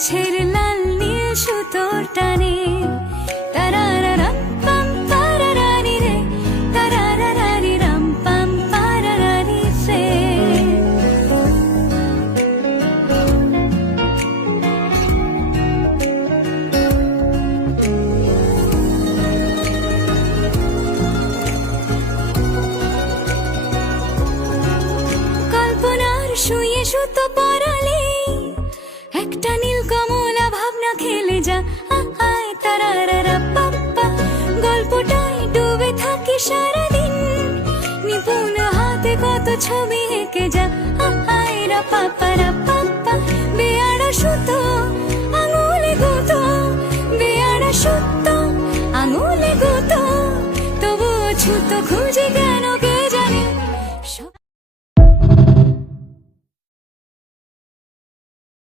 গাছের লাল নীল সুতোর টানে তারারারাম পাম পারারারি রে, তারারারারি রাম পাম পারারারি রে। কল্পনার শুয়ে সুতো পরালে একটা নীল কমলা ভাবনা খেলে যা, আয় তারারারা পাপ্পা। গল্পটায় ডুবে থাকি সারাদিন, নিপুণ হাতে কত ছবি এঁকে যা।